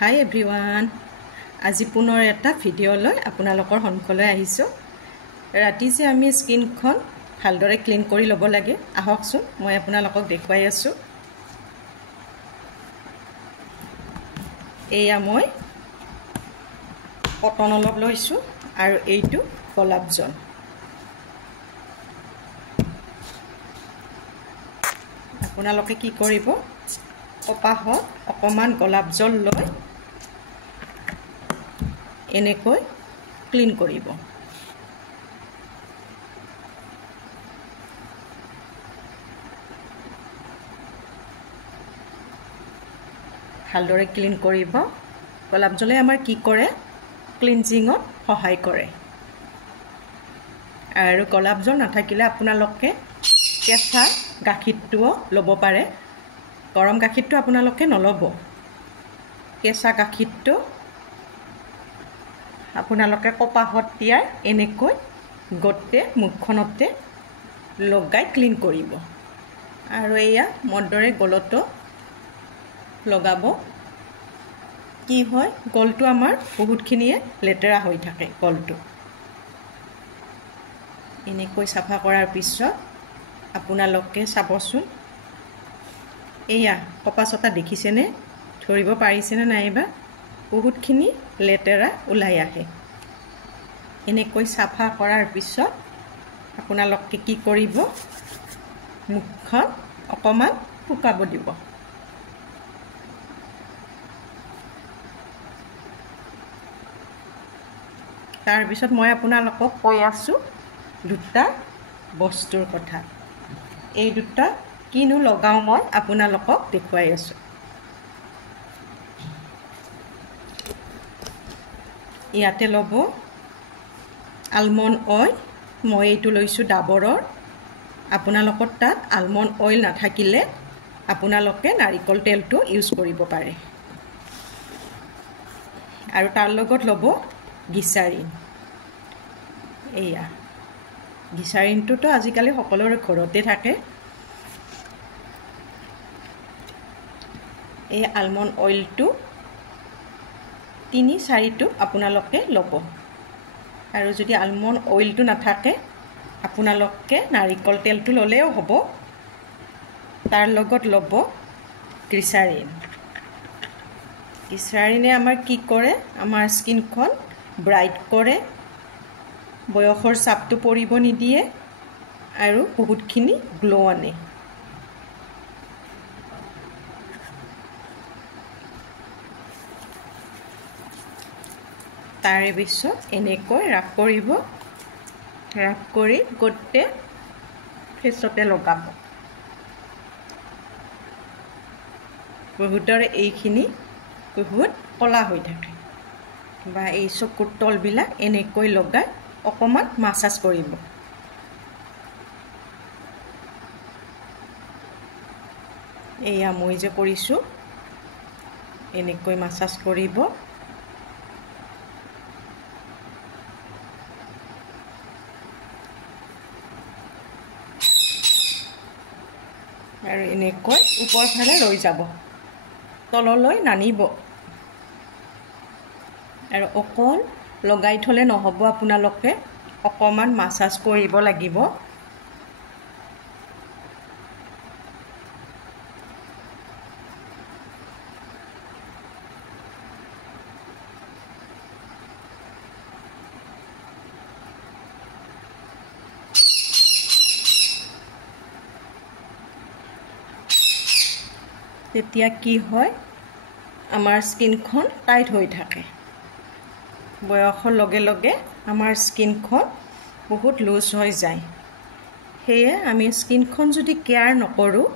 Hi everyone. আজি পুনৰ এটা ভিডিও লৈ আপোনালোকৰ সন্মুখলৈ আহিছো। ৰাতি যে আমি স্কিনখন ভালদৰে ক্লিন কৰি ল'ব লাগে আহকচোন মই আপোনালোকক দেখুৱাই আছো। এয়া মই কটন অলপ লৈছো আৰু এইটো গোলাপ জল। আপোনালোকে কি কৰিব কপাহত অকমান গোলাপ জল লৈ এনেকৈ ক্লিন কৰিব। ভালদৰে ক্লিন কৰিব। গোলাপ জলে আমাৰ কি কৰে ক্লিনজিঙত সহায় কৰে। আৰু গোলাপ জল নাথাকিলে আপোনালোকে কেঁচা গাখীৰটো ল'ব পাৰে। গৰম গাখীৰটো আপোনালোকে নল'ব। কেঁচা গাখীৰটো আপোনালোকে কপাহত তিয়াই এনেকৈ গোটে মুখখনতে লগাই ক্লিন কৰিব। আৰু এয়া মদৰে গলটো লগাব। কি হয় গলটো আমাৰ বহুতখিনিয়ে লেতেৰা হৈ থাকে। গলটো এনেকৈ সাফা কৰাৰ পিছত আপোনালোকে চাবচোন এয়া কপাচটা দেখিছেনে ধৰিব পাৰিছেনে নাইবা বহুতখিনি লেতেৰা ওলাই আহে। এনেকৈ সাফা কৰাৰ পিছত আপোনালোকে কি কৰিব মুখখন অকমান শুকাব দিব। তাৰ পিছত মই আপোনালোকক কৈ আছো দুটা বস্তুৰ কথা। এই দুটা কিনো লগাও মই আপোনালোকক দেখুৱাই আছো। ইয়াতে ল'ব আলমণ্ড অইল। মই এইটো লৈছো ডাবৰৰ। আপোনালোকৰ তাত আলমণ্ড অইল নাথাকিলে আপোনালোকে নাৰিকল তেলটো ইউজ কৰিব পাৰে। আৰু তাৰ লগত ল'ব গ্লিচাৰিন। এয়া গ্লিচাৰিনটোতো আজিকালি সকলোৰে ঘৰতে থাকে। এই আলমণ্ড অইলটো ৩-৪ টো আপোনালোকে ল'ব। আৰু যদি আলমণ্ড অইলটো নাথাকে আপোনালোকে নাৰিকল তেলটো ল'লেও হ'ব। তাৰ লগত ল'ব গ্লিচাৰিন। গ্লিচাৰিনে আমাৰ কি কৰে আমাৰ স্কিনখন ব্ৰাইট কৰে, বয়সৰ চাপটো পৰিব নিদিয়ে আৰু বহুতখিনি গ্লো আনে। তাৰে পিছত এনেকৈ ৰাখ কৰিব। ৰাখ কৰি গোটে ফেচতে লগাব। বহুতৰে এইখিনি বহুত কলা হৈ থাকে বা এই চকুৰ তলবিলাক এনেকৈ লগাই অকমান মাসাজ কৰিব। এয়া মই যে কৰিছো এনেকৈ মাসাজ কৰিব। আৰু এনেকৈ ওপৰ ফালে ৰৈ যাব, তললৈ নানিব। আৰু অকল লগাই থলে নহব, আপোনালোকে অকমান মাসাজ কৰিব লাগিব। তেতিয়া কি হয় আমাৰ স্কিনখন টাইট হৈ থাকে। বয়সৰ লগে লগে আমাৰ স্কিনখন বহুত লুজ হৈ যায়। সেয়ে আমি স্কিনখন যদি কেয়াৰ নকৰোঁ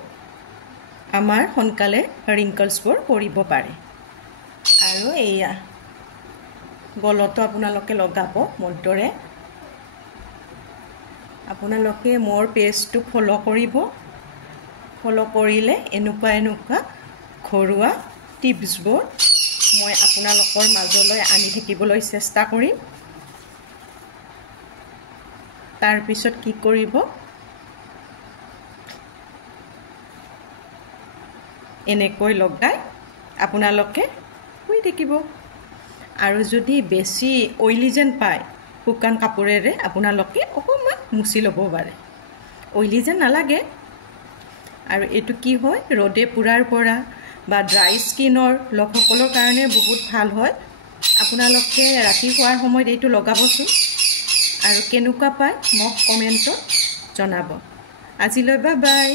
আমাৰ সোনকালে ৰিংকলছবোৰ পৰিব পাৰে। আৰু এয়া গলটো আপোনালোকে লগাব মদৰে। আপোনালোকে মোৰ পেজটো ফলো কৰিব। ফলো কৰিলে এনেকুৱা ঘৰুৱা টিপছবোৰ মই আপোনালোকৰ মাজলৈ আনি থাকিবলৈ চেষ্টা কৰিম। তাৰ পিছত কি কৰিব এনেকৈ লগাই আপোনালোকে শুই থাকিব আৰু যদি বেছি অইলি যেন পায় শুকান কাপোৰেৰে আপোনালোকে অকণমান মুচি ল'ব পাৰে অইলি যেন নালাগে আৰু এইটো কি হয় ৰ'দে পুৰাৰ পৰা বা ড্ৰাই স্কিনৰ লোকসকলৰ কাৰণে বহুত ভাল হয় আপোনালোকে ৰাতি শোৱাৰ সময়ত এইটো লগাবচোন আৰু কেনেকুৱা পায় মোক কমেণ্টত জনাব আজিলৈ বাই বাই